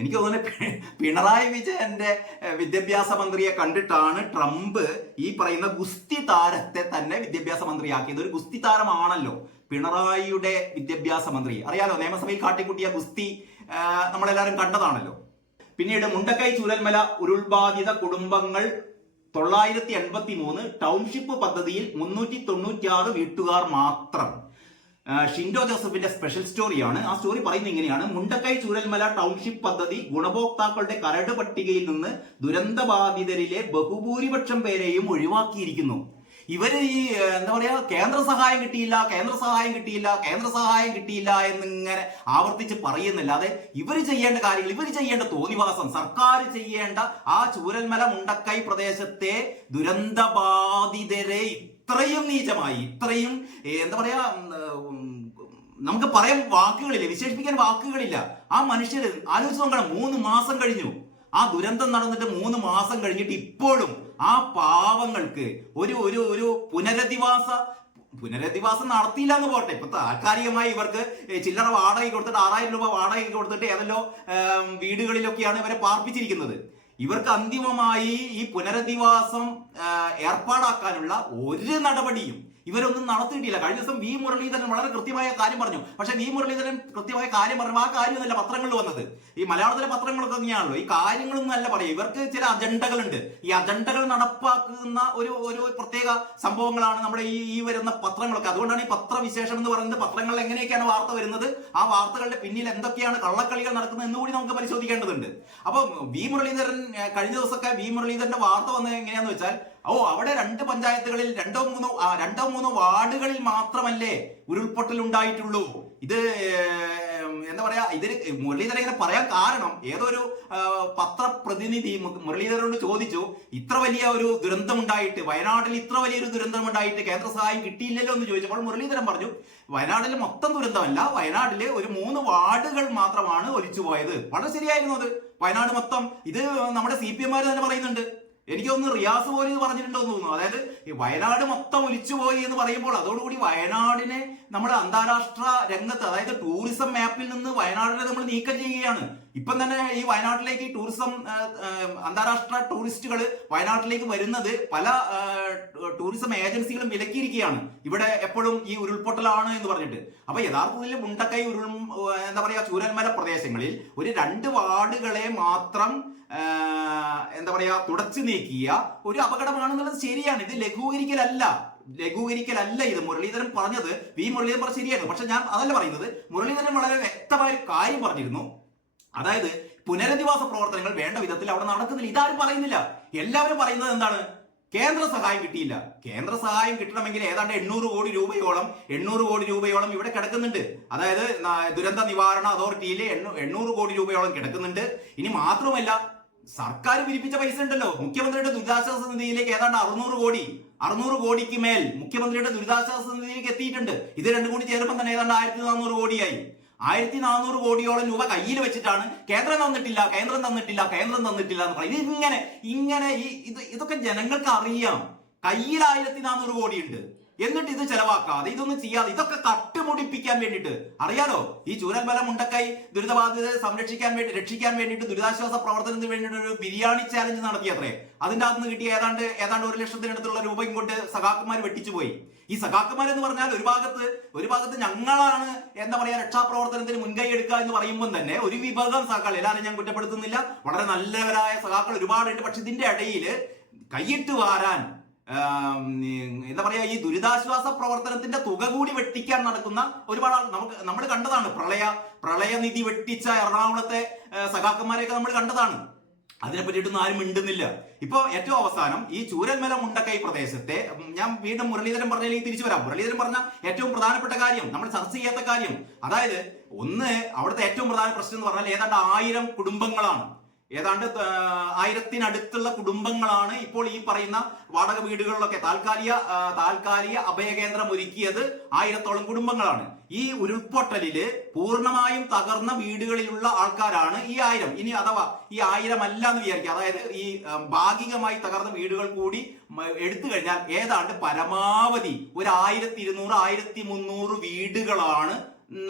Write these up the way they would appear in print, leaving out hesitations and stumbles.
എനിക്ക് തോന്നുന്നു പിണറായി വിജയന്റെ വിദ്യാഭ്യാസ മന്ത്രിയെ കണ്ടിട്ടാണ് ട്രംപ് ഈ പറയുന്ന ഗുസ്തി താരത്തെ തന്നെ വിദ്യാഭ്യാസ മന്ത്രിയാക്കിയത്. ഒരു ഗുസ്തി താരമാണല്ലോ പിണറായിയുടെ വിദ്യാഭ്യാസ മന്ത്രി. അറിയാലോ, നിയമസഭയിൽ കാട്ടിക്കുട്ടിയ ഗുസ്തി നമ്മളെല്ലാവരും കണ്ടതാണല്ലോ. പിന്നീട് മുണ്ടക്കൈ ചൂരൽമല ഉരുൾബാധിത കുടുംബങ്ങൾ 983 ടൗൺഷിപ്പ് പദ്ധതിയിൽ 396 വീട്ടുകാർ മാത്രം. ഷിൻഡോ ജോസഫിന്റെ സ്പെഷ്യൽ സ്റ്റോറിയാണ്. ആ സ്റ്റോറി പറയുന്നത് ഇങ്ങനെയാണ്: മുണ്ടക്കൈ ചൂരൽമല ടൗൺഷിപ്പ് പദ്ധതി ഗുണഭോക്താക്കളുടെ കരട് പട്ടികയിൽ നിന്ന് ദുരന്തബാധിതരിലെ ബഹുഭൂരിപക്ഷം പേരെയും ഒഴിവാക്കിയിരിക്കുന്നു. ഇവര് ഈ എന്താ പറയാ, കേന്ദ്ര സഹായം കിട്ടിയില്ല, കേന്ദ്ര സഹായം കിട്ടിയില്ല, കേന്ദ്ര സഹായം കിട്ടിയില്ല എന്നിങ്ങനെ ആവർത്തിച്ച് പറയുന്നില്ലാതെ ഇവർ ചെയ്യേണ്ട കാര്യങ്ങൾ, ഇവർ ചെയ്യേണ്ട തോന്നിവാസം, സർക്കാർ ചെയ്യേണ്ട ആ ചൂരൽമല മുണ്ടക്കൈ പ്രദേശത്തെ ദുരന്തബാധിതരെ ഇത്രയും നീചമായി, ഇത്രയും എന്താ പറയാ, നമുക്ക് പറയാൻ വാക്കുകളില്ല, വിശേഷിപ്പിക്കാൻ വാക്കുകളില്ല. ആ മനുഷ്യര് ആലോചിച്ച് നോക്കണം, 3 മാസം കഴിഞ്ഞു. ആ ദുരന്തം നടന്നിട്ട് 3 മാസം കഴിഞ്ഞിട്ട് ഇപ്പോഴും ആ പാവങ്ങൾക്ക് ഒരു ഒരു ഒരു പുനരധിവാസം നടത്തിയില്ല എന്ന് പോട്ടെ. ഇപ്പൊ താൽക്കാലികമായി ഇവർക്ക് ചില്ലറ വാടക കൊടുത്തിട്ട് 6000 രൂപ വാടക കൊടുത്തിട്ട് ഏതെല്ലോ വീടുകളിലൊക്കെയാണ് ഇവരെ പാർപ്പിച്ചിരിക്കുന്നത്. ഇവർക്ക് അന്തിമമായി ഈ പുനരധിവാസം ഏർപ്പാടാക്കാനുള്ള ഒരു നടപടിയും ഇവരൊന്നും നടത്തിയിട്ടില്ല. കഴിഞ്ഞ ദിവസം വി മുരളീധരൻ വളരെ കൃത്യമായ കാര്യം പറഞ്ഞു. പക്ഷെ വി മുരളീധരൻ കൃത്യമായ കാര്യം പറഞ്ഞു, ആ കാര്യമൊന്നുമല്ല പത്രങ്ങളിൽ വന്നത്. ഈ മലയാളത്തിലെ പത്രങ്ങളൊക്കെ തന്നെയാണല്ലോ, ഈ കാര്യങ്ങളൊന്നും അല്ല പറയും. ഇവർക്ക് ചില അജണ്ടകളുണ്ട്. ഈ അജണ്ടകൾ നടപ്പാക്കുന്ന ഒരു പ്രത്യേക സംഭവങ്ങളാണ് നമ്മുടെ ഈ വരുന്ന പത്രങ്ങളൊക്കെ. അതുകൊണ്ടാണ് ഈ പത്രവിശേഷം എന്ന് പറയുന്നത്. പത്രങ്ങളിൽ എങ്ങനെയൊക്കെയാണ് വാർത്ത വരുന്നത്, ആ വാർത്തകളുടെ പിന്നിൽ എന്തൊക്കെയാണ് കള്ളക്കളികൾ നടക്കുന്നത് എന്നുകൂടി നമുക്ക് പരിശോധിക്കേണ്ടതുണ്ട്. അപ്പൊ വി മുരളീധരൻ കഴിഞ്ഞ ദിവസമൊക്കെ വി മുരളീധരന്റെ വാർത്ത വന്നത് എങ്ങനെയാന്ന് വെച്ചാൽ, അവിടെ 2 പഞ്ചായത്തുകളിൽ 2-3 വാർഡുകളിൽ മാത്രമല്ലേ ഉരുൾപൊട്ടൽ ഉണ്ടായിട്ടുള്ളൂ. ഇത് എന്താ പറയാ, ഇതിന് മുരളീധരൻ ഇങ്ങനെ പറയാൻ കാരണം, ഏതൊരു പത്രപ്രതിനിധി മുരളീധരനോട് ചോദിച്ചു, ഇത്ര വലിയ ഒരു ദുരന്തമുണ്ടായിട്ട്, വയനാട്ടിൽ ഇത്ര വലിയൊരു ദുരന്തമുണ്ടായിട്ട് കേന്ദ്ര സഹായം കിട്ടിയില്ലല്ലോ എന്ന് ചോദിച്ചപ്പോൾ മുരളീധരൻ പറഞ്ഞു, വയനാട്ടിൽ മൊത്തം ദുരന്തമല്ല, വയനാട്ടില് ഒരു 3 വാർഡുകൾ മാത്രമാണ് ഒലിച്ചുപോയത്. വളരെ ശരിയായിരുന്നു അത്. വയനാട് മൊത്തം, ഇത് നമ്മുടെ CPM തന്നെ പറയുന്നുണ്ട്. എനിക്ക് തോന്നുന്നു റിയാസ് പോലും ഇത് പറഞ്ഞിട്ടുണ്ടോ എന്ന് തോന്നുന്നു. അതായത് ഈ വയനാട് മൊത്തം ഒലിച്ചുപോയി എന്ന് പറയുമ്പോൾ അതോടുകൂടി വയനാടിനെ നമ്മുടെ അന്താരാഷ്ട്ര രംഗത്ത്, അതായത് ടൂറിസം മാപ്പിൽ നിന്ന് വയനാടിനെ നമ്മൾ നീക്കം ചെയ്യുകയാണ്. ഇപ്പം തന്നെ ഈ വയനാട്ടിലേക്ക് ടൂറിസം അന്താരാഷ്ട്ര ടൂറിസ്റ്റുകൾ വയനാട്ടിലേക്ക് വരുന്നത് പല ടൂറിസം ഏജൻസികളും വിലക്കിയിരിക്കുകയാണ്. ഇവിടെ എപ്പോഴും ഈ ഉരുൾപൊട്ടലാണ് എന്ന് പറഞ്ഞിട്ട്. അപ്പൊ യഥാർത്ഥത്തിൽ മുണ്ടക്കൈ എന്താ പറയാ, ചൂരൽമല പ്രദേശങ്ങളിൽ ഒരു 2 വാർഡുകളെ മാത്രം എന്താ പറയാ തുടച്ചു നീക്കിയ ഒരു അപകടമാണെന്നുള്ളത് ശരിയാണ്. ഇത് ലഘൂകരിക്കലല്ല ഇത്. മുരളീധരൻ പറഞ്ഞത്, വി മുരളീധരൻ പറഞ്ഞ ശരിയായിരുന്നു. പക്ഷെ ഞാൻ അതല്ല പറയുന്നത്. മുരളീധരൻ വളരെ വ്യക്തമായ ഒരു കാര്യം പറഞ്ഞിരുന്നു. അതായത് പുനരധിവാസ പ്രവർത്തനങ്ങൾ വേണ്ട വിധത്തിൽ അവിടെ നടക്കുന്നില്ല. ഇതാരും പറയുന്നില്ല. എല്ലാവരും പറയുന്നത് എന്താണ്? കേന്ദ്ര സഹായം കിട്ടിയില്ല. കേന്ദ്ര സഹായം കിട്ടണമെങ്കിൽ ഏതാണ്ട് 800 കോടി രൂപയോളം ഇവിടെ കിടക്കുന്നുണ്ട്. അതായത് ദുരന്ത നിവാരണ അതോറിറ്റിയിൽ 800 കോടി രൂപയോളം കിടക്കുന്നുണ്ട്. ഇനി മാത്രമല്ല, സർക്കാർ പിരിപ്പിച്ച പൈസ ഉണ്ടല്ലോ, മുഖ്യമന്ത്രിയുടെ ദുരിതാശ്വാസ നിധിയിലേക്ക് ഏതാണ്ട് 600 കോടിക്ക് മേൽ മുഖ്യമന്ത്രിയുടെ ദുരിതാശ്വാസ നിധിയിലേക്ക് എത്തിയിട്ടുണ്ട്. ഇത് രണ്ടും കൂടി ചേരുമ്പോൾ തന്നെ ഏതാണ്ട് 1400 കോടിയായി. 1400 കോടിയോളം രൂപ കയ്യിൽ വെച്ചിട്ടാണ് കേന്ദ്രം തന്നിട്ടില്ല എന്ന് പറയുന്നത്. ഇങ്ങനെ ഇതൊക്കെ ജനങ്ങൾക്ക് അറിയാം. കയ്യിൽ 1400 കോടിയുണ്ട്, എന്നിട്ട് ഇത് ചെലവാക്കാതെ, ഇതൊന്നും ചെയ്യാതെ, ഇതൊക്കെ കട്ടുമുടിപ്പിക്കാൻ വേണ്ടിയിട്ട്. അറിയാലോ, ഈ ചൂരൽമല മുണ്ടക്കൈ ദുരിതബാധിതരെ രക്ഷിക്കാൻ വേണ്ടിയിട്ട് ദുരിതാശ്വാസ പ്രവർത്തനത്തിന് വേണ്ടിയിട്ട് ഒരു ബിരിയാണി ചാലഞ്ച് നടത്തിയത്രേ. അതിന്റെ അകത്ത് നിന്ന് കിട്ടിയ ഏതാണ്ട് 1 ലക്ഷത്തിനടുത്തുള്ള രൂപയും കൊണ്ട് സഖാക്കന്മാർ വെട്ടിച്ചു പോയി. ഈ സഖാക്കന്മാർ എന്ന് പറഞ്ഞാൽ ഒരു ഭാഗത്ത് ഞങ്ങളാണ് എന്താ പറയാ രക്ഷാപ്രവർത്തനത്തിന് മുൻകൈ എടുക്കുക എന്ന് പറയുമ്പോൾ തന്നെ ഒരു വിഭാഗം സഖാക്കൾ, എല്ലാവരും ഞാൻ കുറ്റപ്പെടുത്തുന്നില്ല, വളരെ നല്ലവരായ സഖാക്കൾ ഒരുപാടുണ്ട്. പക്ഷെ ഇതിന്റെ ഇടയിൽ കൈയിട്ട് വാരാൻ എന്താ പറയാ, ഈ ദുരിതാശ്വാസ പ്രവർത്തനത്തിന്റെ തുക കൂടി വെട്ടിക്കാൻ നടക്കുന്ന ഒരുപാട് നമ്മൾ കണ്ടതാണ്. പ്രളയനിധി വെട്ടിച്ച എറണാകുളത്തെ സഖാക്കന്മാരെയൊക്കെ നമ്മൾ കണ്ടതാണ്. അതിനെ പറ്റിയിട്ടൊന്നും ആരും മിണ്ടുന്നില്ല. ഇപ്പൊ ഏറ്റവും അവസാനം ഈ ചൂരൽമല മുണ്ടക്കൈ പ്രദേശത്തെ, ഞാൻ വീണ്ടും മുരളീധരൻ പറഞ്ഞതിലേക്ക് തിരിച്ചു വരാം. മുരളീധരൻ പറഞ്ഞ ഏറ്റവും പ്രധാനപ്പെട്ട കാര്യം, നമ്മൾ ചർച്ച ചെയ്യാത്ത കാര്യം, അതായത് ഒന്ന്, അവിടുത്തെ ഏറ്റവും പ്രധാന പ്രശ്നം എന്ന് പറഞ്ഞാൽ ഏതാണ്ട് 1000 കുടുംബങ്ങളാണ്. ഏതാണ്ട് 1000-നടുത്തുള്ള കുടുംബങ്ങളാണ് ഇപ്പോൾ ഈ പറയുന്ന വാടക വീടുകളിലൊക്കെ താൽക്കാലിക അഭയകേന്ദ്രം ഒരുക്കിയത്. 1000-ഓളം കുടുംബങ്ങളാണ്. ഈ ഉരുൾപൊട്ടലില് പൂർണ്ണമായും തകർന്ന വീടുകളിലുള്ള ആൾക്കാരാണ് ഈ 1000. ഇനി അഥവാ ഈ 1000 അല്ല എന്ന് വിചാരിക്കുക, അതായത് ഈ ഭാഗികമായി തകർന്ന വീടുകൾ കൂടി എടുത്തു കഴിഞ്ഞാൽ ഏതാണ്ട് പരമാവധി ഒരു 1200-1300 വീടുകളാണ്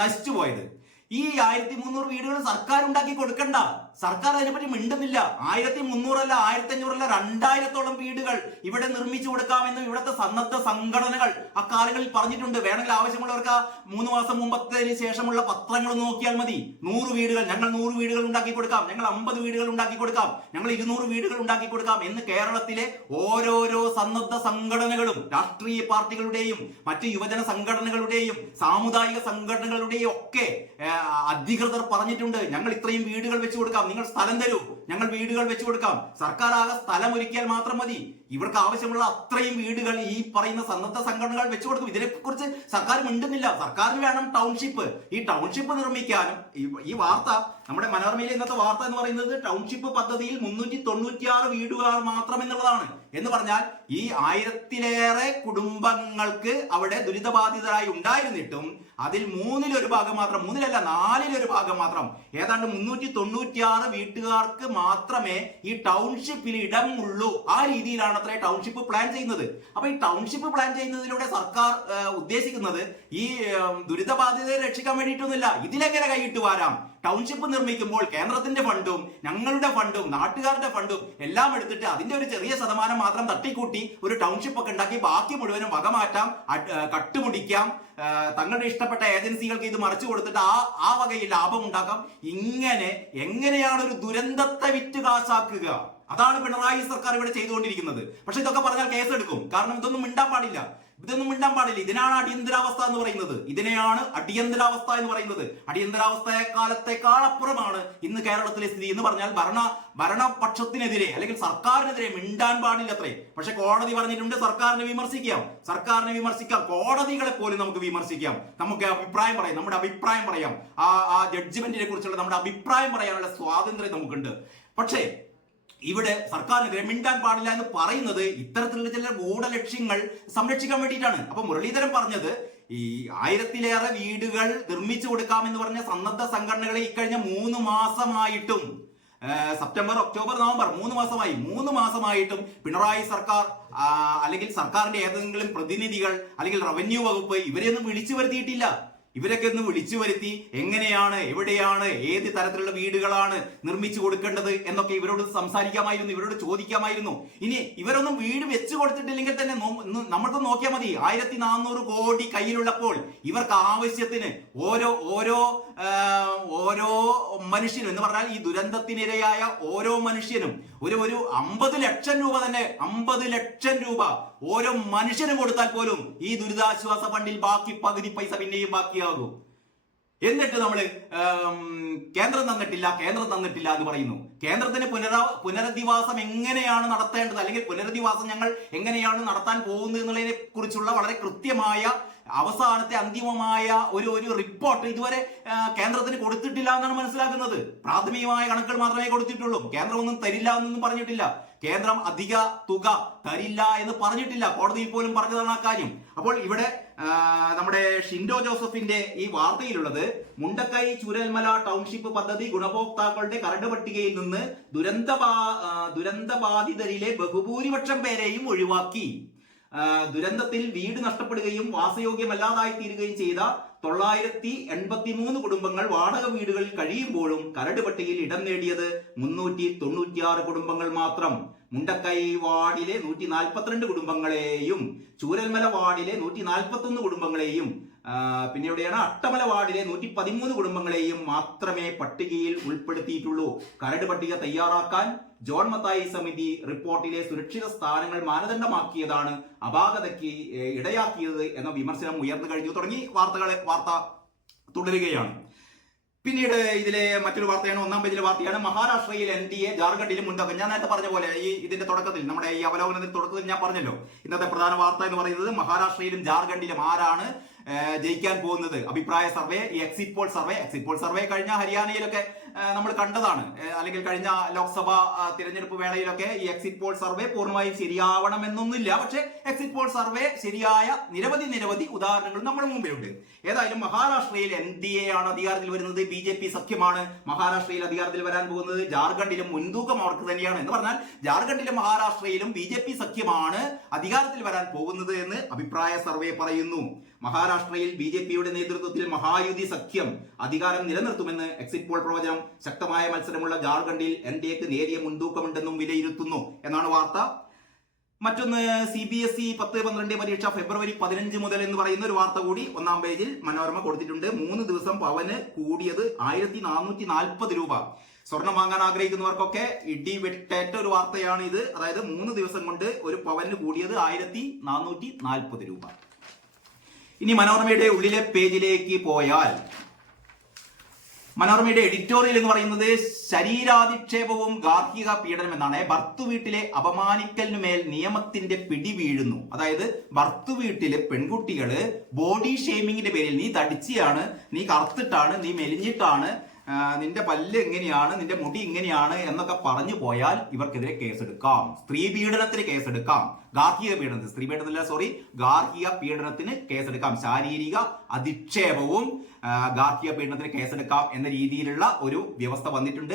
നശിച്ചു പോയത്. ഈ 1300 വീടുകൾ സർക്കാർ ഉണ്ടാക്കി കൊടുക്കണ്ട. സർക്കാർ അതിനെപ്പറ്റി മിണ്ടുന്നില്ല. 1300 അല്ല, 1500 അല്ല, 2000-ഓളം വീടുകൾ ഇവിടെ നിർമ്മിച്ചു കൊടുക്കാമെന്ന് ഇവിടുത്തെ സന്നദ്ധ സംഘടനകൾ അക്കാലങ്ങളിൽ പറഞ്ഞിട്ടുണ്ട്. വേണമെങ്കിൽ ആവശ്യമുള്ളവർക്ക് 3 മാസം മുമ്പത്തേന് ശേഷമുള്ള പത്രങ്ങൾ നോക്കിയാൽ മതി. 100 വീടുകൾ, ഞങ്ങൾ 100 വീടുകൾ ഉണ്ടാക്കി കൊടുക്കാം, ഞങ്ങൾ 50 വീടുകൾ ഉണ്ടാക്കി കൊടുക്കാം, ഞങ്ങൾ 200 വീടുകൾ ഉണ്ടാക്കി കൊടുക്കാം എന്ന് കേരളത്തിലെ ഓരോരോ സന്നദ്ധ സംഘടനകളും രാഷ്ട്രീയ പാർട്ടികളുടെയും മറ്റ് യുവജന സംഘടനകളുടെയും സാമുദായിക സംഘടനകളുടെയും ഒക്കെ അധികൃതർ പറഞ്ഞിട്ടുണ്ട്. ഞങ്ങൾ ഇത്രയും വീടുകൾ വെച്ചു കൊടുക്കാം, നിങ്ങൾ സ്ഥലം തരൂ, ഞങ്ങൾ വീടുകൾ വെച്ചു കൊടുക്കാം. സർക്കാർ ആകെ സ്ഥലം ഒരുക്കിയാൽ മാത്രം മതി. ഇവർക്ക് ആവശ്യമുള്ള അത്രയും വീടുകൾ ഈ പറയുന്ന സന്നദ്ധ സംഘടനകൾ വെച്ചു കൊടുക്കും. ഇതിനെ കുറിച്ച് സർക്കാർ മിണ്ടുന്നില്ല. സർക്കാരിന് വേണം ടൗൺഷിപ്പ്. ഈ ടൗൺഷിപ്പ് നിർമ്മിക്കാനും ഈ വാർത്ത നമ്മുടെ മനോരമയിലെ ഇന്നത്തെ വാർത്ത എന്ന് പറയുന്നത് ടൗൺഷിപ്പ് പദ്ധതിയിൽ 396 വീടുകാർ മാത്രം എന്നുള്ളതാണ്. എന്ന് പറഞ്ഞാൽ ഈ 1000-ലേറെ കുടുംബങ്ങൾക്ക് അവിടെ ദുരിതബാധിതരായി ഉണ്ടായിരുന്നിട്ടും അതിൽ 1/3 ഭാഗം മാത്രം, 1/4 4/1 ഭാഗം മാത്രം, ഏതാണ്ട് 396 വീട്ടുകാർക്ക് മാത്രമേ ഈ ടൗൺഷിപ്പിൽ ഇടമുള്ളൂ. ആ രീതിയിലാണ് അത്ര ടൗൺഷിപ്പ് പ്ലാൻ ചെയ്യുന്നത്. അപ്പൊ ഈ ടൗൺഷിപ്പ് പ്ലാൻ ചെയ്യുന്നതിലൂടെ സർക്കാർ ഉദ്ദേശിക്കുന്നത് ഈ ദുരിതബാധിതരെ രക്ഷിക്കാൻ വേണ്ടിയിട്ടൊന്നുമില്ല. ഇതിലെങ്ങനെ കൈയിട്ട് വാരാം? ടൗൺഷിപ്പ് നിർമ്മിക്കുമ്പോൾ കേന്ദ്രത്തിന്റെ ഫണ്ടും ഞങ്ങളുടെ ഫണ്ടും നാട്ടുകാരുടെ ഫണ്ടും എല്ലാം എടുത്തിട്ട് അതിന്റെ ഒരു ചെറിയ ശതമാനം മാത്രം തട്ടിക്കൂട്ടി ഒരു ടൗൺഷിപ്പ് ഒക്കെ ഉണ്ടാക്കി ബാക്കി മുഴുവനും വകമാറ്റാം, കട്ടുമുടിക്കാം, തങ്ങളുടെ ഇഷ്ടപ്പെട്ട ഏജൻസികൾക്ക് ഇത് മറിച്ചു കൊടുത്തിട്ട് ആ വകയിൽ ലാഭം ഉണ്ടാക്കാം. ഇങ്ങനെ എങ്ങനെയാണ് ഒരു ദുരന്തത്തെ വിറ്റ് കാശാക്കുക? അതാണ് പിണറായി സർക്കാർ ഇവിടെ ചെയ്തുകൊണ്ടിരിക്കുന്നത്. പക്ഷെ ഇതൊക്കെ പറഞ്ഞാൽ കേസെടുക്കും. കാരണം ഇതൊന്നും മിണ്ടാൻ പാടില്ല. ഇതിനാണ് അടിയന്തരാവസ്ഥ എന്ന് പറയുന്നത്. ഇതിനെയാണ് അടിയന്തരാവസ്ഥ എന്ന് പറയുന്നത്. അടിയന്തരാവസ്ഥയെക്കാലത്തെക്കാൾ അപ്പുറമാണ് ഇന്ന് കേരളത്തിലെ സ്ഥിതി എന്ന് പറഞ്ഞാൽ ഭരണപക്ഷത്തിനെതിരെ അല്ലെങ്കിൽ സർക്കാരിനെതിരെ മിണ്ടാൻ പാടില്ലത്രേ. പക്ഷെ കോടതി പറഞ്ഞിട്ടുണ്ട് സർക്കാരിനെ വിമർശിക്കാം, കോടതികളെ പോലും നമുക്ക് വിമർശിക്കാം, നമുക്ക് അഭിപ്രായം പറയാം, നമ്മുടെ അഭിപ്രായം പറയാം, ആ ജഡ്ജ്മെന്റിനെ കുറിച്ചുള്ള നമ്മുടെ അഭിപ്രായം പറയാനുള്ള സ്വാതന്ത്ര്യം നമുക്കുണ്ട്. പക്ഷേ ഇവിടെ സർക്കാരിനെതിരെ മിണ്ടാൻ പാടില്ല എന്ന് പറയുന്നത് ഇത്തരത്തിലുള്ള ചില ഗൂഢലക്ഷ്യങ്ങൾ സംരക്ഷിക്കാൻ വേണ്ടിയിട്ടാണ്. അപ്പൊ മുരളീധരൻ പറഞ്ഞത് ഈ 1000-ലേറെ വീടുകൾ നിർമ്മിച്ചു കൊടുക്കാമെന്ന് പറഞ്ഞ സന്നദ്ധ സംഘടനകളെ ഇക്കഴിഞ്ഞ 3 മാസമായിട്ടും സെപ്റ്റംബർ, ഒക്ടോബർ, നവംബർ 3 മാസമായിട്ടും പിണറായി സർക്കാർ അല്ലെങ്കിൽ സർക്കാരിന്റെ ഏതെങ്കിലും പ്രതിനിധികൾ അല്ലെങ്കിൽ റവന്യൂ വകുപ്പ് ഇവരെയൊന്നും വിളിച്ചു വരുത്തിയിട്ടില്ല. ഇവരൊക്കെ ഒന്ന് വിളിച്ചു വരുത്തി എങ്ങനെയാണ്, എവിടെയാണ്, ഏത് തരത്തിലുള്ള വീടുകളാണ് നിർമ്മിച്ചു കൊടുക്കേണ്ടത് എന്നൊക്കെ ഇവരോട് സംസാരിക്കാമായിരുന്നു, ഇവരോട് ചോദിക്കാമായിരുന്നു. ഇനി ഇവരൊന്നും വീട് വെച്ചു കൊടുത്തിട്ടില്ലെങ്കിൽ തന്നെ നമ്മൾക്ക് നോക്കിയാൽ മതി. 1400 കോടി കയ്യിലുള്ളപ്പോൾ ഇവർക്ക് ആവശ്യത്തിന് ഓരോ മനുഷ്യനും എന്ന് പറഞ്ഞാൽ ഈ ദുരന്തത്തിനിരയായ ഓരോ മനുഷ്യനും ഒരു 50 ലക്ഷം രൂപ തന്നെ, 50 ലക്ഷം രൂപ ഓരോ മനുഷ്യനും കൊടുത്താൽ പോലും ഈ ദുരിതാശ്വാസ ഫണ്ടിൽ ബാക്കി പകുതി പൈസ പിന്നെയും ബാക്കിയാകും. എന്നിട്ട് നമ്മൾ കേന്ദ്രം തന്നിട്ടില്ല എന്ന് പറയുന്നു. കേന്ദ്രത്തിന് പുനരധിവാസം എങ്ങനെയാണ് നടത്തേണ്ടത് അല്ലെങ്കിൽ പുനരധിവാസം ഞങ്ങൾ എങ്ങനെയാണ് നടത്താൻ പോകുന്നത് എന്നുള്ളതിനെ കുറിച്ചുള്ള വളരെ കൃത്യമായ അവസാനത്തെ അന്തിമമായ ഒരു റിപ്പോർട്ട് ഇതുവരെ കേന്ദ്രത്തിന് കൊടുത്തിട്ടില്ല എന്നാണ് മനസ്സിലാക്കുന്നത്. പ്രാഥമികമായ കണക്കുകൾ മാത്രമേ കൊടുത്തിട്ടുള്ളൂ. കേന്ദ്രം ഒന്നും തരില്ല എന്നൊന്നും പറഞ്ഞിട്ടില്ല. കേന്ദ്രം അധിക തുക തരില്ല എന്ന് പറഞ്ഞിട്ടില്ല. കോടതിയിൽ പോലും പറഞ്ഞതാണ് ആ കാര്യം. അപ്പോൾ ഇവിടെ നമ്മുടെ ഷിൻഡോ ജോസഫിന്റെ ഈ വാർത്തയിലുള്ളത് മുണ്ടക്കൈ ചൂരൽമല ടൗൺഷിപ്പ് പദ്ധതി ഗുണഭോക്താക്കളുടെ കരട് പട്ടികയിൽ നിന്ന് ദുരന്തബാധിതരിലെ ബഹുഭൂരിപക്ഷം പേരെയും ഒഴിവാക്കി. ദുരന്തത്തിൽ വീട് നഷ്ടപ്പെടുകയും വാസയോഗ്യമല്ലാതായി തീരുകയും ചെയ്ത 983 കുടുംബങ്ങൾ വാടക വീടുകളിൽ കഴിയുമ്പോഴും കരട് പട്ടികയിൽ ഇടം നേടിയത് 396 കുടുംബങ്ങൾ മാത്രം. മുണ്ടക്കൈ വാർഡിലെ 142 കുടുംബങ്ങളെയും ചൂരൽമല വാർഡിലെ 141 കുടുംബങ്ങളെയും പിന്നെ എവിടെയാണ് അട്ടമല വാർഡിലെ 113 കുടുംബങ്ങളെയും മാത്രമേ പട്ടികയിൽ ഉൾപ്പെടുത്തിയിട്ടുള്ളൂ. കരട് പട്ടിക തയ്യാറാക്കാൻ ജോൺ മത്തായി സമിതി റിപ്പോർട്ടിലെ സുരക്ഷിത സ്ഥാനങ്ങൾ മാനദണ്ഡമാക്കിയതാണ് അപാകതയ്ക്ക് ഇടയാക്കിയത് എന്ന വിമർശനം ഉയർന്നു കഴിഞ്ഞു. തുടങ്ങി വാർത്ത തുടരുകയാണ്. പിന്നീട് ഇതിലെ മറ്റൊരു വാർത്തയാണ്, 1-ാം പേജിലെ വാർത്തയാണ്. മഹാരാഷ്ട്രയിൽ NDA, ജാർഖണ്ഡിലും മുൻതൂക്കം. ഞാൻ നേരത്തെ പറഞ്ഞ പോലെ ഇതിന്റെ തുടക്കത്തിൽ നമ്മുടെ ഈ അവലോകനത്തിന്റെ തുടക്കത്തിൽ ഞാൻ പറഞ്ഞല്ലോ, ഇന്നത്തെ പ്രധാന വാർത്ത എന്ന് പറയുന്നത് മഹാരാഷ്ട്രയിലും ജാർഖണ്ഡിലും ആരാണ് ജയിക്കാൻ പോകുന്നത്. അഭിപ്രായ സർവേ, ഈ എക്സിറ്റ് പോൾ സർവേ കഴിഞ്ഞ ഹരിയാനയിലൊക്കെ നമ്മൾ കണ്ടതാണ്. അല്ലെങ്കിൽ കഴിഞ്ഞ ലോക്സഭാ തിരഞ്ഞെടുപ്പ് വേളയിലൊക്കെ ഈ എക്സിറ്റ് പോൾ സർവേ പൂർണ്ണമായും ശരിയാവണമെന്നൊന്നുമില്ല. പക്ഷെ എക്സിറ്റ് പോൾ സർവേ ശരിയായ നിരവധി ഉദാഹരണങ്ങൾ നമ്മുടെ മുമ്പിലുണ്ട്. ഏതായാലും മഹാരാഷ്ട്രയിൽ NDA ആണ് അധികാരത്തിൽ വരുന്നത്. BJP സഖ്യമാണ് മഹാരാഷ്ട്രയിൽ അധികാരത്തിൽ വരാൻ പോകുന്നത്. ജാർഖണ്ഡിലും മുൻതൂക്കം അവർക്ക് തന്നെയാണ്. എന്ന് പറഞ്ഞാൽ ജാർഖണ്ഡിലും മഹാരാഷ്ട്രയിലും BJP സഖ്യമാണ് അധികാരത്തിൽ വരാൻ പോകുന്നത് എന്ന് അഭിപ്രായ സർവേ പറയുന്നു. മഹാരാഷ്ട്രയിൽ BJPയുടെ നേതൃത്വത്തിൽ മഹായുതി സഖ്യം അധികാരം നിലനിർത്തുമെന്ന് എക്സിറ്റ് പോൾ പ്രവചനം. ശക്തമായ മത്സരമുള്ള ജാർഖണ്ഡിൽ NDAക്ക് നേരിയ മുൻതൂക്കമുണ്ടെന്നും വിലയിരുത്തുന്നു എന്നാണ് വാർത്ത. മറ്റൊന്ന്, CBSE 10-12 പരീക്ഷ ഫെബ്രുവരി 15 മുതൽ എന്ന് പറയുന്ന ഒരു വാർത്ത കൂടി ഒന്നാം പേജിൽ മനോരമ കൊടുത്തിട്ടുണ്ട്. 3 ദിവസം പവന് കൂടിയത് 1440 രൂപ. സ്വർണം വാങ്ങാൻ ആഗ്രഹിക്കുന്നവർക്കൊക്കെ ഇടിവെട്ടേറ്റ ഒരു വാർത്തയാണ് ഇത്. അതായത് 3 ദിവസം കൊണ്ട് ഒരു പവന് കൂടിയത് 1440 രൂപ. ഇനി മനോരമയുടെ ഉള്ളിലെ പേജിലേക്ക് പോയാൽ മനോരമയുടെ എഡിറ്റോറിയൽ എന്ന് പറയുന്നത് ശരീരാധിക്ഷേപവും ഗാർഹിക പീഡനം എന്നാണ്. ഭർത്തുവീട്ടിലെ അപമാനിക്കലിനുമേൽ നിയമത്തിന്റെ പിടി വീഴുന്നു. അതായത് ഭർത്തുവീട്ടില് പെൺകുട്ടികള് ബോഡി ഷെയ്മിങ്ങിന്റെ പേരിൽ നീ തടിച്ചിയാണ്, നീ കറുത്തിട്ടാണ്, നീ മെലിഞ്ഞിട്ടാണ്, നിന്റെ പല്ല് എങ്ങനെയാണ്, നിന്റെ മുടി ഇങ്ങനെയാണ് എന്നൊക്കെ പറഞ്ഞു പോയാൽ ഇവർക്കെതിരെ കേസെടുക്കാം. സ്ത്രീ പീഡനത്തിന് കേസെടുക്കാം. ഗാർഹിക പീഡനത്തിന്, സ്ത്രീ പീഡനത്തില്ല സോറി, ഗാർഹിക പീഡനത്തിന് കേസെടുക്കാം. ശാരീരിക അധിക്ഷേപവും ഗാർഹിക പീഡനത്തിന് കേസെടുക്കാം എന്ന രീതിയിലുള്ള ഒരു വ്യവസ്ഥ വന്നിട്ടുണ്ട്.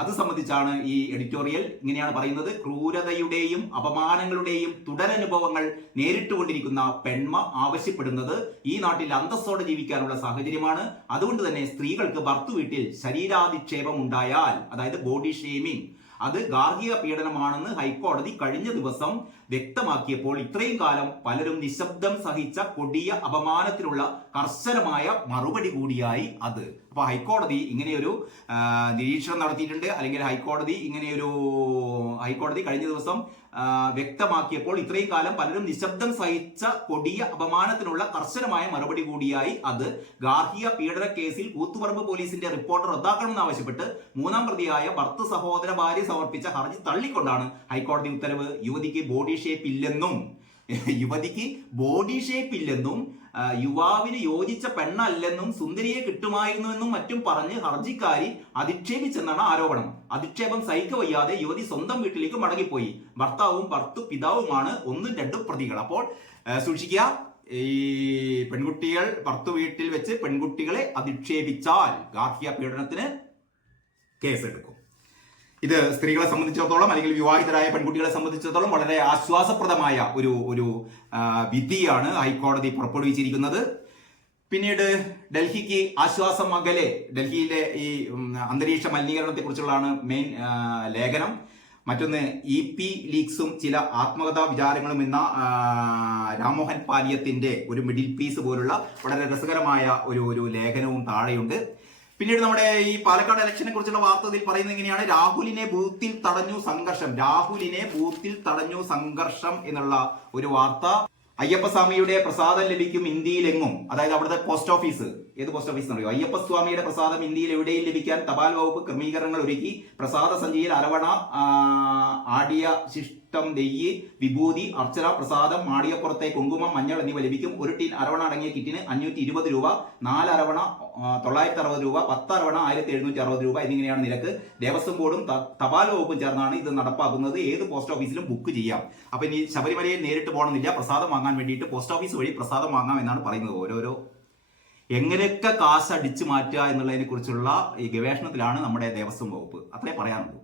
അത് സംബന്ധിച്ചാണ് ഈ എഡിറ്റോറിയൽ ഇങ്ങനെയാണ് പറയുന്നത്. ക്രൂരതയുടെയും അപമാനങ്ങളുടെയും തുടരനുഭവങ്ങൾ നേരിട്ടുകൊണ്ടിരിക്കുന്ന പെൺമ ആവശ്യപ്പെടുന്നത് ഈ നാട്ടിൽ അന്തസ്സോടെ ജീവിക്കാനുള്ള സാഹചര്യമാണ്. അതുകൊണ്ട് തന്നെ സ്ത്രീകൾക്ക് ഭർത്തുവീട്ടിൽ ശരീരാധിക്ഷേപം ഉണ്ടായാൽ, അതായത് ബോഡി ഷെയ്മിങ്, അത് ഗാർഹിക പീഡനമാണെന്ന് ഹൈക്കോടതി കഴിഞ്ഞ ദിവസം വ്യക്തമാക്കിയപ്പോൾ ഇത്രയും കാലം പലരും നിശബ്ദം സഹിച്ച കൊടിയ അപമാനത്തിനുള്ള കർശനമായ മറുപടി കൂടിയായി അത്. അപ്പൊ ഹൈക്കോടതി ഇങ്ങനെയൊരു നിരീക്ഷണം നടത്തിയിട്ടുണ്ട്. അല്ലെങ്കിൽ ഹൈക്കോടതി കഴിഞ്ഞ ദിവസം വ്യക്തമാക്കിയപ്പോൾ ഇത്രയും കാലം പലരും നിശബ്ദം സഹിച്ച കൊടിയ അപമാനത്തിനുള്ള കർശനമായ മറുപടി കൂടിയായി അത്. ഗാർഹിക പീഡന കേസിൽ കൂത്തുപറമ്പ് പോലീസിന്റെ റിപ്പോർട്ട് റദ്ദാക്കണമെന്ന് ആവശ്യപ്പെട്ട് 3ാം പ്രതിയായ ഭർത്തൃ സഹോദര ഭാര്യ സമർപ്പിച്ച ഹർജി തള്ളിക്കൊണ്ടാണ് ഹൈക്കോടതി ഉത്തരവ്. യുവതിക്ക് ബോഡി ഷേപ്പ് ഇല്ലെന്നും യുവാവിന് യോജിച്ച പെണ്ണല്ലെന്നും സുന്ദരിയെ കിട്ടുമായിരുന്നുവെന്നും മറ്റും പറഞ്ഞ് ഹർജിക്കാരി അധിക്ഷേപിച്ചെന്നാണ് ആരോപണം. അധിക്ഷേപം സഹിക്കവയ്യാതെ യുവതി സ്വന്തം വീട്ടിലേക്ക് മടങ്ങിപ്പോയി. ഭർത്താവും ഭർത്തൃപിതാവുമാണ് 1ഉം 2ഉം പ്രതികൾ. അപ്പോൾ സൂക്ഷിക്കുക, ഈ പെൺകുട്ടികൾ ഭർത്തു വീട്ടിൽ വെച്ച് പെൺകുട്ടികളെ അധിക്ഷേപിച്ചാൽ ഗാർഹിക പീഡനത്തിന് കേസെടുക്കും. ഇത് സ്ത്രീകളെ സംബന്ധിച്ചിടത്തോളം അല്ലെങ്കിൽ വിവാഹിതരായ പെൺകുട്ടികളെ സംബന്ധിച്ചിടത്തോളം വളരെ ആശ്വാസപ്രദമായ ഒരു വിധിയാണ് ഹൈക്കോടതി പുറപ്പെടുവിച്ചിരിക്കുന്നത്. പിന്നീട് ഡൽഹിക്ക് ആശ്വാസം അകലെ, ഡൽഹിയിലെ ഈ അന്തരീക്ഷ മലിനീകരണത്തെ കുറിച്ചുള്ളതാണ് മെയിൻ ലേഖനം. മറ്റൊന്ന്, EP ലീക്സും ചില ആത്മകഥാ വിചാരങ്ങളും എന്ന രാംമോഹൻ പാലിയത്തിന്റെ ഒരു മിഡിൽ പീസ് പോലുള്ള വളരെ രസകരമായ ഒരു ലേഖനവും താഴെയുണ്ട്. പിന്നീട് നമ്മുടെ ഈ പാലക്കാട് ഇലക്ഷനെ കുറിച്ചുള്ള വാർത്തയിൽ പറയുന്നത് ഇങ്ങനെയാണ്: രാഹുലിനെ ബൂത്തിൽ തടഞ്ഞു സംഘർഷം എന്നുള്ള ഒരു വാർത്ത. അയ്യപ്പസ്വാമിയുടെ പ്രസാദം ലഭിക്കും ഇന്ത്യയിലെങ്ങും. അതായത് അവിടുത്തെ പോസ്റ്റ് ഓഫീസ്, ഏത് പോസ്റ്റ് ഓഫീസ് എന്നറിയോ? അയ്യപ്പസ്വാമിയുടെ പ്രസാദം ഇന്ത്യയിൽ എവിടെയും ലഭിക്കാൻ തപാൽ വകുപ്പ് ക്രമീകരണങ്ങൾ ഒരുക്കി. പ്രസാദ സഞ്ചിയിൽ അരവണ ആടിയ ശിഷ്ടം, നെയ്യ്, വിഭൂതി, അർച്ചന, പ്രസാദം, മാടിയപ്പുറത്തെ കുങ്കുമം, മഞ്ഞൾ എന്നിവ ലഭിക്കും. ഒരു ടീൻ അരവണ അടങ്ങിയ കിറ്റിന് 520 രൂപ, 4 അരവണ 960 രൂപ, 10 അരവണ 1760 രൂപ എന്നിങ്ങനെയാണ് നിരക്ക്. ദേവസ്വം ബോർഡും തപാൽ വകുപ്പും ചേർന്നാണ് ഇത് നടപ്പാക്കുന്നത്. ഏത് പോസ്റ്റ് ഓഫീസിലും ബുക്ക് ചെയ്യാം. അപ്പൊ ഇനി ശബരിമലയിൽ നേരിട്ട് പോകണമെന്നില്ല, പ്രസാദം വാങ്ങാൻ വേണ്ടിയിട്ട് പോസ്റ്റ് ഓഫീസ് വഴി പ്രസാദം വാങ്ങാം എന്നാണ് പറയുന്നത്. ഓരോരോ എങ്ങനെയൊക്കെ കാശ് അടിച്ചു മാറ്റുക എന്നുള്ളതിനെ കുറിച്ചുള്ള ഈ ഗവേഷണത്തിലാണ് നമ്മുടെ ദേവസ്വം വകുപ്പ്. അത്രേ പറയാനുള്ളൂ.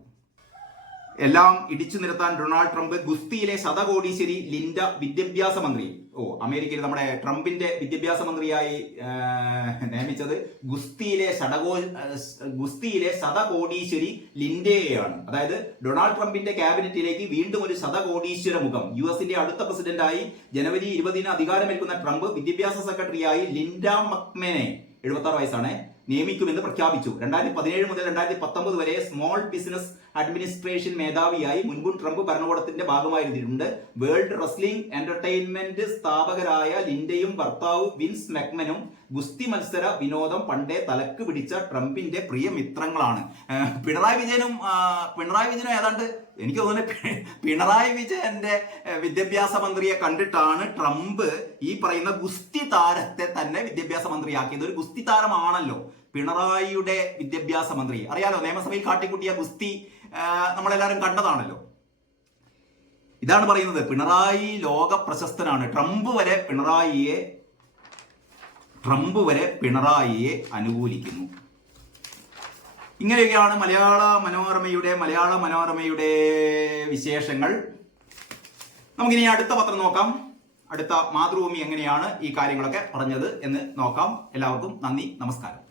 എല്ലാം ഇടിച്ചു നിരത്താൻ ഡൊണാൾഡ് ട്രംപ്. ഗുസ്തിയിലെ ശതകോടീശ്വരി ലിൻഡ വിദ്യാഭ്യാസ മന്ത്രി. അമേരിക്കയിൽ നമ്മുടെ ട്രംപിന്റെ വിദ്യാഭ്യാസ മന്ത്രിയായി നിയമിച്ചത് ഗുസ്തിയിലെ ശതകോടീശ്വരി ലിൻഡയെയാണ്. അതായത് ഡൊണാൾഡ് ട്രംപിന്റെ ക്യാബിനറ്റിലേക്ക് വീണ്ടും ഒരു ശതകോടീശ്വര മുഖം. US അടുത്ത പ്രസിഡന്റായി ജനുവരി 20 അധികാരമേൽക്കുന്ന ട്രംപ് വിദ്യാഭ്യാസ സെക്രട്ടറിയായി ലിൻഡ മക്മെനെ, 76 വയസ്സാണ്, നിയമിക്കുമെന്ന് പ്രഖ്യാപിച്ചു. 2017 മുതൽ 2019 വരെ സ്മോൾ ബിസിനസ് അഡ്മിനിസ്ട്രേഷൻ മേധാവിയായി മുൻപും ട്രംപ് ഭരണകൂടത്തിന്റെ ഭാഗമായിരുന്നിട്ടുണ്ട്. വേൾഡ് റെസ്ലിംഗ് എന്റർടൈൻമെന്റ് സ്ഥാപകരായ ലിൻഡയും ഭർത്താവ് വിൻസ് മെക്മനും ഗുസ്തി മത്സര വിനോദം പണ്ടേ തലക്ക് പിടിച്ച ട്രംപിന്റെ പ്രിയ മിത്രങ്ങളാണ്. പിണറായി വിജയനും ഏതാണ്ട് എനിക്ക് തോന്നുന്നു പിണറായി വിജയന്റെ വിദ്യാഭ്യാസ മന്ത്രിയെ കണ്ടിട്ടാണ് ട്രംപ് ഈ പറയുന്ന ഗുസ്തി താരത്തെ തന്നെ വിദ്യാഭ്യാസ മന്ത്രിയാക്കിയത്. ഒരു ഗുസ്തി താരമാണല്ലോ പിണറായിയുടെ വിദ്യാഭ്യാസ മന്ത്രി. അറിയാലോ, നിയമസഭയിൽ കാട്ടിക്കുട്ടിയ ഗുസ്തി നമ്മളെല്ലാവരും കണ്ടതാണല്ലോ. ഇതാണ് പറയുന്നത്, പിണറായി ലോക പ്രശസ്തനാണ്. ട്രംപ് വരെ പിണറായിയെ അനുകൂലിക്കുന്നു. ഇങ്ങനെയൊക്കെയാണ് മലയാള മനോരമയുടെ വിശേഷങ്ങൾ. നമുക്കിനി അടുത്ത പത്രം നോക്കാം. അടുത്ത മാതൃഭൂമി എങ്ങനെയാണ് ഈ കാര്യങ്ങളൊക്കെ പറഞ്ഞത് എന്ന് നോക്കാം. എല്ലാവർക്കും നന്ദി, നമസ്കാരം.